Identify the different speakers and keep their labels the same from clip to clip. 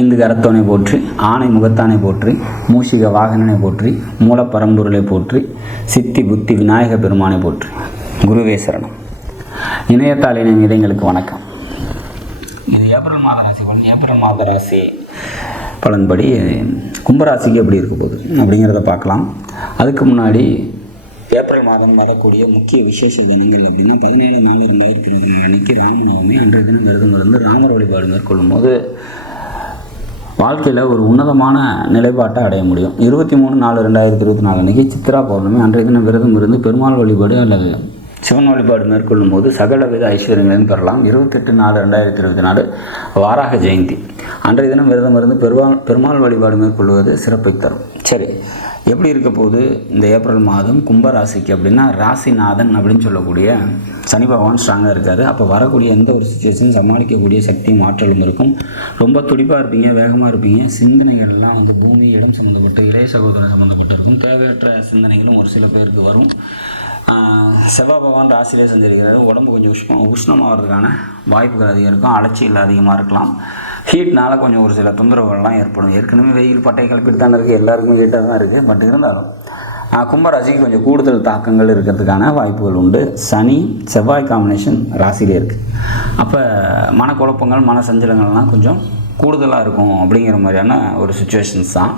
Speaker 1: ஐந்து கரத்தோனை போற்றி ஆணை முகத்தானை போற்றி மூஷிக வாகனனை போற்றி மூலப்பரம்பொருளை போற்றி சித்தி புத்தி விநாயக பெருமானை போற்றி. குருவே சரணம். இணையத்தால் இணைய இதயங்களுக்கு வணக்கம். இது ஏப்ரல் மாத ராசி பலன் ஏப்ரல் மாத ராசி. பலன்படி கும்பராசிக்கு எப்படி இருக்க போகுது அப்படிங்கிறத பார்க்கலாம். அதுக்கு முன்னாடி ஏப்ரல் மாதம் வரக்கூடிய முக்கிய விசேஷ தினங்கள் அப்படின்னா பதினேழு நாலு ரெண்டாயிரத்தி இருபத்தி நாலு அன்னைக்கு ராமநவமி அன்றைய தினம் விரதம் இருந்து ராமர் வழிபாடு மேற்கொள்ளும் போது வாழ்க்கையில் ஒரு உன்னதமான நிலைப்பாட்டை அடைய முடியும். இருபத்தி மூணு நாலு ரெண்டாயிரத்தி இருபத்தி நாலு அன்றைக்கி சித்ரா பௌர்ணமி அன்றைய தினம் விரதம் இருந்து பெருமாள் வழிபாடு அல்லது சிவன் வழிபாடு மேற்கொள்ளும் போது சகல வித ஐஸ்வர்யங்களையும் பெறலாம். இருபத்தெட்டு நாலு ரெண்டாயிரத்தி இருபத்தி நாலு வாராக ஜெயந்தி. அன்றைய தினம் விரதம் இருந்து பெருமாள் பெருமாள் வழிபாடு மேற்கொள்வது சிறப்பை தரும். சரி எப்படி இருக்க போது இந்த ஏப்ரல் மாதம் கும்பராசிக்கு அப்படின்னா ராசிநாதன் அப்படின்னு சொல்லக்கூடிய சனி பகவான் ஸ்ட்ராங்காக இருக்கார். அப்போ வரக்கூடிய எந்த ஒரு சுச்சுவேஷனும் சமாளிக்கக்கூடிய சக்தியும் ஆற்றலும் இருக்கும். ரொம்ப துடிப்பாக இருப்பீங்க வேகமாக இருப்பீங்க. சிந்தனைகள்லாம் வந்து பூமி இடம் சம்மந்தப்பட்டு இளைய சகோதரம் சம்மந்தப்பட்டிருக்கும் தேவையற்ற சிந்தனைகளும் ஒரு சில பேருக்கு வரும். செவ்வாய் பகவான் ராசிலே செஞ்சிருக்கிறது உடம்பு கொஞ்சம் உஷ்ணம் உஷ்ணமாகிறதுக்கான வாய்ப்புகள் அதிகம் இருக்கும். அலைச்சல் அதிகமாக இருக்கலாம். ஹீட்னால கொஞ்சம் ஒரு சில தொந்தரவுகள்லாம் ஏற்படும். ஏற்கனவே வெயில் பட்டை கிளப்பிட்டு தான் இருக்குது எல்லாருக்குமே ஹீட்டாக தான் இருக்குது பட் இருந்தாலும் கும்பராசிக்கு கொஞ்சம் கூடுதல் தாக்கங்கள் இருக்கிறதுக்கான வாய்ப்புகள் உண்டு. சனி செவ்வாய் காம்பினேஷன் ராசியிலே இருக்குது அப்போ மனக்குழப்பங்கள் மன சஞ்சலங்கள்லாம் கொஞ்சம் கூடுதலாக இருக்கும் அப்படிங்கிற மாதிரியான ஒரு சுச்சுவேஷன்ஸ் தான்.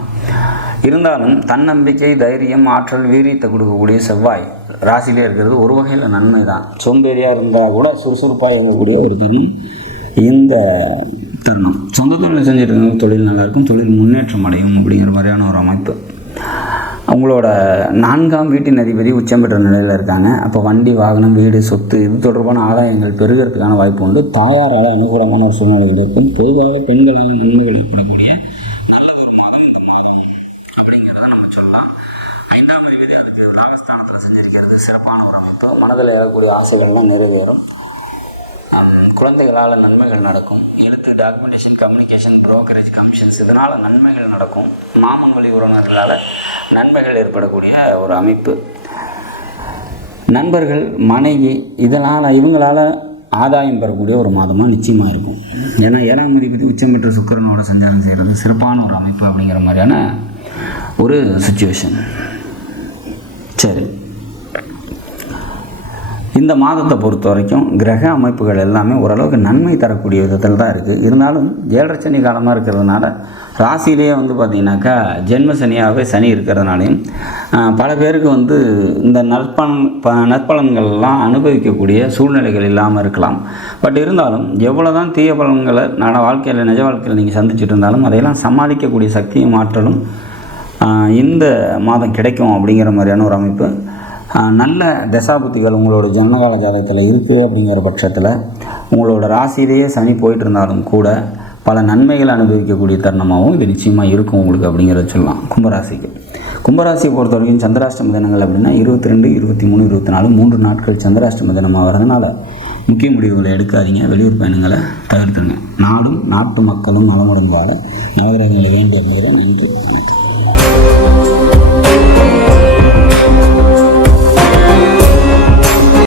Speaker 1: இருந்தாலும் தன்னம்பிக்கை தைரியம் ஆற்றல் வீரியத்தை கொடுக்கக்கூடிய செவ்வாய் ராசியிலே இருக்கிறது ஒரு வகையில் நன்மை தான் சோம்பேறியாக இருந்தால் கூட சுறுசுறுப்பாக இயங்கக்கூடிய ஒரு தருணம் இந்த தருணம். சொந்த தொழில் செஞ்சுட்டு தொழில் நல்லாயிருக்கும் தொழில் முன்னேற்றம் அடையும் அப்படிங்கிற மாதிரியான ஒரு அமைப்பு. அவங்களோட நான்காம் வீட்டின் அதிபதி உச்சம் பெற்ற நிலையில் இருக்காங்க. அப்போ வண்டி வாகனம் வீடு சொத்து இது தொடர்பான ஆதாயங்கள் பெருகிறதுக்கான வாய்ப்பு உண்டு. தாயாரால் அனுகூலமான ஒரு சூழ்நிலைகள் இருக்கும் பொதுவாக பெண்களால் நன்மைகள் ஏற்படக்கூடிய நல்ல ஒரு மாதம் இந்த மாதம் அப்படிங்கிறத நம்ம சொல்லலாம் ஐந்தாம் அதிபதி அதுக்கு ராகஸ்தானத்தில் செஞ்சிருக்கிறது சிறப்பான ஒரு அமைப்பு மனதில் எழக்கூடிய ஆசைகள்லாம் நிறைவேறும். குழந்தைகளால் நன்மைகள் நடக்கும். எழுத்து டாக்குமெண்டேஷன் கம்யூனிகேஷன் ப்ரோக்கரேஜ் கமிஷன்ஸ் இதனால் நன்மைகள் நடக்கும். மாமன் வழி உறவினர்களால் நன்மைகள் ஏற்படக்கூடிய ஒரு அமைப்பு. நண்பர்கள் மனைவி இதனால் இவங்களால் ஆதாயம் பெறக்கூடிய ஒரு மாதமாக நிச்சயமாக இருக்கும். ஏன்னா ஏழாம் அதிபதி உச்சம் பெற்ற சுக்கிரனோட சஞ்சாரம் செய்கிறது சிறப்பான ஒரு அமைப்பு அப்படிங்கிற மாதிரியான ஒரு சுச்சுவேஷன் சரி. இந்த மாதத்தை பொறுத்த வரைக்கும் கிரக அமைப்புகள் எல்லாமே ஓரளவுக்கு நன்மை தரக்கூடிய விதத்தில் தான் இருக்குது இருந்தாலும் ஏழரை சனி காலமாக இருக்கிறதுனால ராசியிலேயே வந்து பார்த்திங்கனாக்கா ஜென்ம சனியாகவே சனி இருக்கிறதுனாலையும் பல பேருக்கு வந்து இந்த நற்பலன் ப நற்பலன்கள்லாம் அனுபவிக்கக்கூடிய சூழ்நிலைகள் இல்லாமல் இருக்கலாம். பட் இருந்தாலும் எவ்வளோ தான் தீய பலன்களை நட வாழ்க்கையில் நிஜ வாழ்க்கையில் நீங்கள் சந்திச்சுட்டு இருந்தாலும் அதையெல்லாம் சமாளிக்கக்கூடிய சக்தியும் ஆற்றலும் இந்த மாதம் கிடைக்கும் அப்படிங்கிற மாதிரியான ஒரு அமைப்பு நல்ல தசாபுத்திகள் உங்களோட ஜனகால ஜாதகத்தில் இருக்குது அப்படிங்கிற பட்சத்தில் உங்களோட ராசியிலேயே சனி போயிட்டு இருந்தாலும் கூட பல நன்மைகள் அனுபவிக்கக்கூடிய தருணமாகவும் இது நிச்சயமாக இருக்கும் உங்களுக்கு அப்படிங்கிறத சொல்லலாம். கும்பராசிக்கு. கும்பராசியை பொறுத்த வரைக்கும் சந்திராஷ்டம தினங்கள் அப்படின்னா இருபத்தி ரெண்டு இருபத்தி மூணு இருபத்தி நாலு மூன்று நாட்கள் சந்திராஷ்டம தினமாக வரதுனால முக்கிய முடிவுகளை எடுக்காதீங்க. வெளியூர் பயணங்களை தவிர்த்துங்க நாடும் நாட்டு மக்களும் நலமுடன் வாழ நவகிரகங்களை வேண்டி நன்றி. வணக்கம்.